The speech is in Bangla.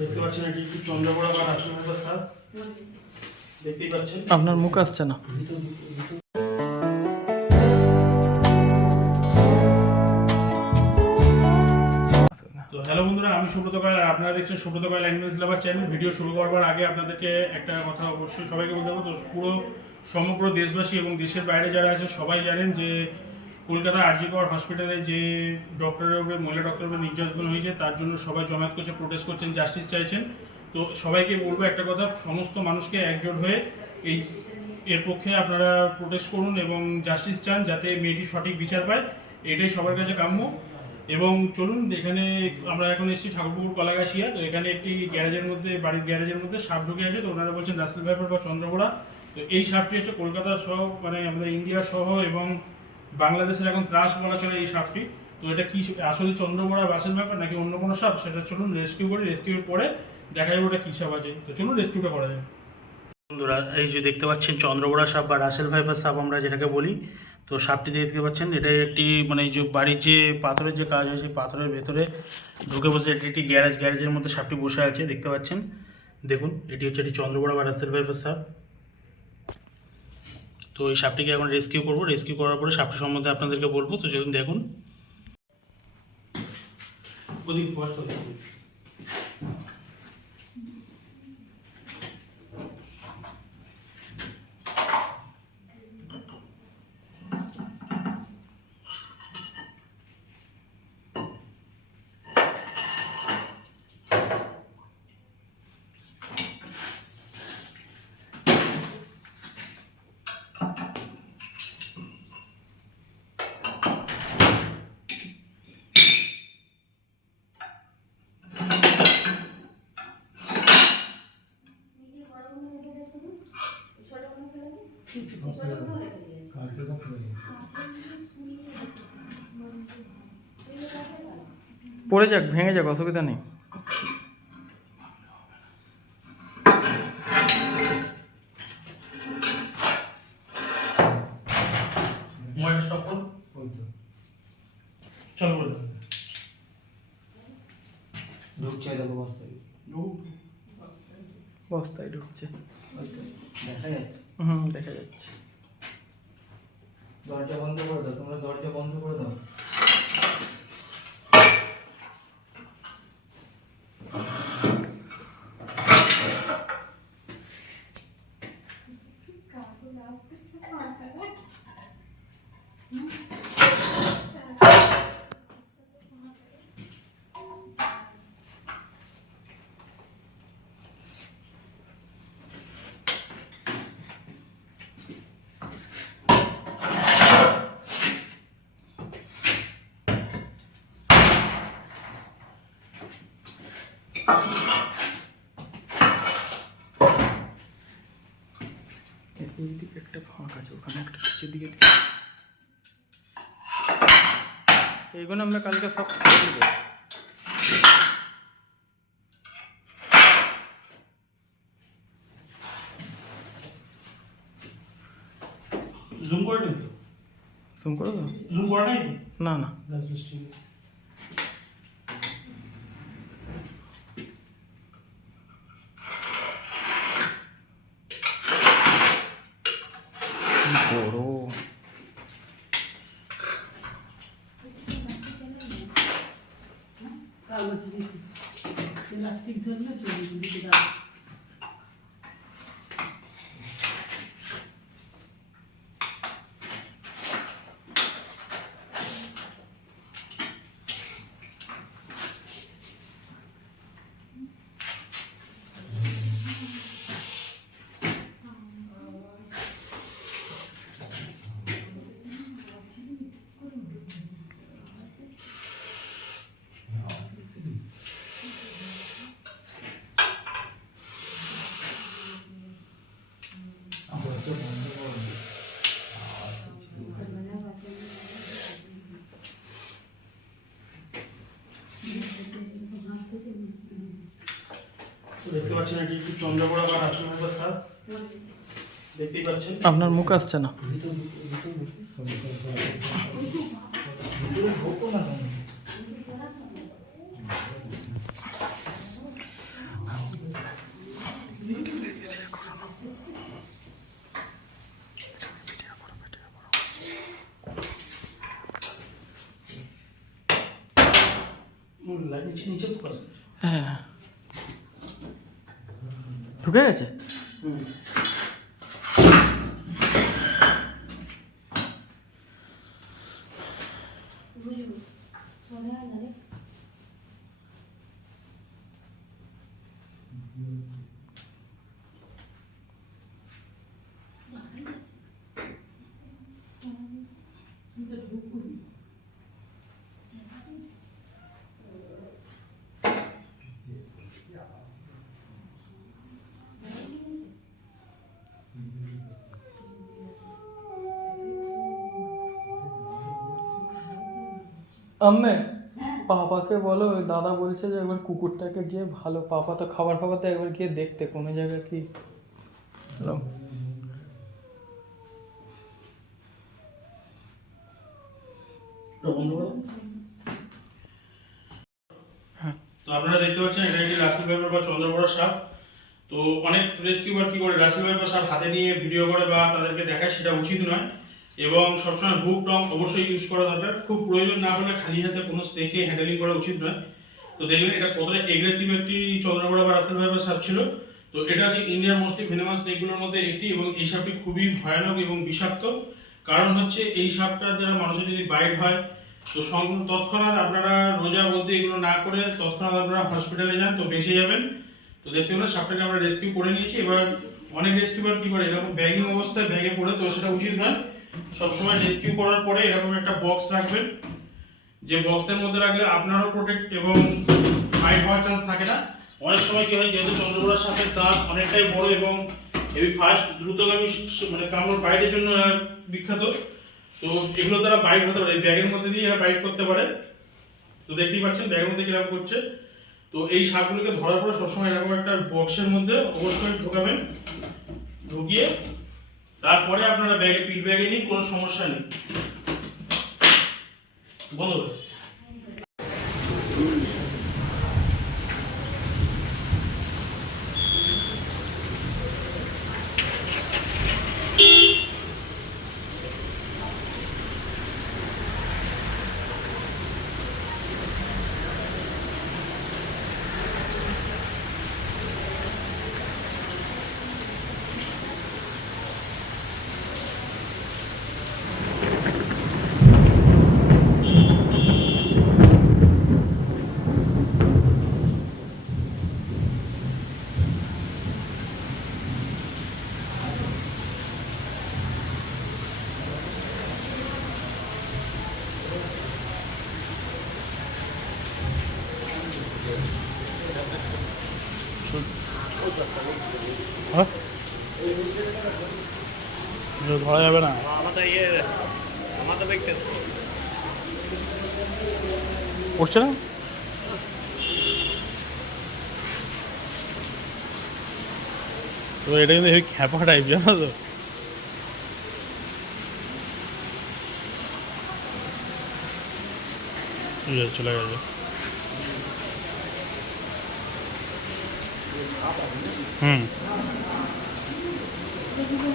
দেখতে পাচ্ছেন এটি একটি চন্দ্রকোড়া বা দেখতেই পাচ্ছেন। আপনার মুখ আসছে না। তো হ্যালো বন্ধুরা আমি সুব্রত আর আপনারা দেখছেন Subrata Koyal language lover channel video শুরু করবার আগে আপনাদেরকে একটা কথা অবশ্যই সবাইকে বলতে হবে। তো পুরো সমগ্র দেশবাসী এবং দেশের বাইরে যারা আছে সবাই জানেন যে কলকাতা আরজিকর হসপিটালে যে ডক্টরের উপরে, মহিলা ডক্টরের উপরে নির্যাতন হয়েছে, তার জন্য সবাই জমায়েত করছে, প্রোটেস্ট করছেন, জাস্টিস চাইছেন। তো সবাইকে বলব একটা কথা, সমস্ত মানুষকে একজোট হয়ে এই, এর পক্ষে আপনারা প্রোটেস্ট করুন এবং জাস্টিস চান যাতে মেয়েটি সঠিক বিচার পায়। এটাই সবার কাছে কাম্য। এবং চলুন, এখানে আমরা এখন এসেছি ঠাকুরপুকুর কলাগাছিয়া। তো এখানে একটি গ্যারেজের মধ্যে, বাড়ির গ্যারেজের মধ্যে সাপ ঢুকে আছে। তো ওনারা বলছেন রাসেল ভাইপার বা চন্দ্রকোড়া তো এই সাপটি হচ্ছে কলকাতা সহ মানে আমাদের ইন্ডিয়া সহ এবং বাংলাদেশের এখন ত্রাস বলা চলে এই সাপটি। তো এটা কি আসলে চন্দ্রকোড়া বাসের ব্যাপার নাকি অন্য কোনো সাপ? সেটা চলুন রেস্কিউ করি। রেস্কিউর পরে দেখা যাবে ওটা কী সাপ আছে। তো চলুন রেস্কিউটা করা যায় বন্ধুরা, এই যে দেখতে পাচ্ছেন চন্দ্রকোড়া সাপ বা রাসেল ভাইপার সাপ আমরা যেটাকে বলি, তো সাপটি দেখতে পাচ্ছেন এটাই একটি মানে যে বাড়ির যে পাথরের যে কাজ হয়েছে পাথরের ভেতরে ঢুকে বসে এটি একটি গ্যারেজ গ্যারেজের মধ্যে সাপটি বসে আছে, দেখতে পাচ্ছেন। দেখুন, এটি হচ্ছে একটি চন্দ্রকোড়া বা রাসেল ভাইপার সাপ। তো এই সাপটিকে এখন রেস্কিউ করব। রেস্কিউ করার পরে সাপটি সম্বন্ধে আপনাদেরকে বলব। তো যেরকম দেখুন। পড়ে যাক ভেঙে যাক অসুবিধা নেই। মোবাইলটা চলো বলে। ঢুকছে দেখো বস্তায়। বস্তায় ঢুকছে। দেখা যাচ্ছে? হুম দেখা যাচ্ছে। দরজা বন্ধ করে দাও তোমরা দরজা বন্ধ করে দাও। এই দিকে একটা ফাঁক আছে ওখানে একটা নিচের দিকে দিকে। এইগুলো আমরা কালকে সব করে দেবো। জুম করে নিন তো? তুমি করে দাও জুম করা নাই না না। 어. 골고루 পাচ্ছেন এটি একটু চন্দ্রকোড়া বা রাসমহতা স্যার? দেখতেই পাচ্ছেন? আপনার মুখ আসছে না। হ্যাঁ। ঢুকো, ভিতরে ঢুকো। ভিতরে ঢোকো আম্মে পাপাকে বলো ওই দাদা বলছে যে একবার কুকুরটাকে গিয়ে ভালো পাপা তো খাবার খাবার তো একবার গিয়ে দেখতে কোনো জায়গায় কি? হ্যালো? তো আপনারা দেখতে পাচ্ছেন এটা একটি রাসেল ভাইপার বা চন্দ্রবড়া সাপ। তো অনেক রেস্কিউবার কি করে রাসেল ভাইপার সাপ হাতে নিয়ে ভিডিও করে বা তাদেরকে দেখায় সেটা উচিত নয়। এবং সবসময় বুক টং অবশ্যই ইউজ করা দরকার। খুব প্রয়োজন না হলে খালি হাতে কোনো স্নেকে হ্যান্ডেলিং করা উচিত নয়। তো দেখলেন এটা কতটা এগ্রেসিভ একটি চন্দ্রবড়া বা রাসেল ভাইপার সাপ ছিল। তো এটা হচ্ছে ইন্ডিয়ার মোস্টলি ভেনেমাস স্নেকগুলোর মধ্যে একটি এবং এই সাপটি খুবই ভয়ানক এবং বিষাক্ত। কারণ হচ্ছে এই সাপটা যারা মানুষের যদি বাইট হয়, তো তৎক্ষণাৎ আপনারা রোজা বলতে এগুলো না করে তৎক্ষণাৎ আপনারা হসপিটালে যান, তো বেঁচে যাবেন। তো দেখতে পেলেন সাপটাকে আমরা রেস্কিউ করে নিয়েছি। এবার অনেক রেস্কিউবার কি করে, এরকম ব্যাগিং অবস্থায় ব্যাগে পড়ে, তো সেটা উচিত নয়। সবসময় রেস্কিউ করার পরে এরকম একটা বক্স রাখবেন। যে বক্সের মধ্যে রাখলে আপনারও প্রোটেক্ট এবং ফাইট হওয়ার চান্স থাকে না। অনেক সময় কি হয়, যেহেতু চন্দ্রপোড়ার সাথে দাঁত অনেকটাই বড় এবং হেভি ফাস্ট দ্রুতগামী মানে কামড় বাইটের জন্য বিখ্যাত। তো এগুলো তারা বাইট হতে পারে। ব্যাগের মধ্যে দিয়ে এরা বাইট করতে পারে। তো দেখতেই পাচ্ছেন ব্যাগের মধ্যে কীরকম করছে। তো এই সাপগুলোকে ধরার পরে সবসময় এরকম একটা বক্সের মধ্যে অবশ্যই ঢোকাবেন। ঢুকিয়ে তারপরে আপনারা ব্যাগে পিট ব্যাগে নিন কোনো সমস্যা নেই। বন্ধ ধরা যাবে না। উঠছে না? তো এটা কিন্তু খ্যাপা টাইপ জানো তো? চলে গেছে। হুম। দিদি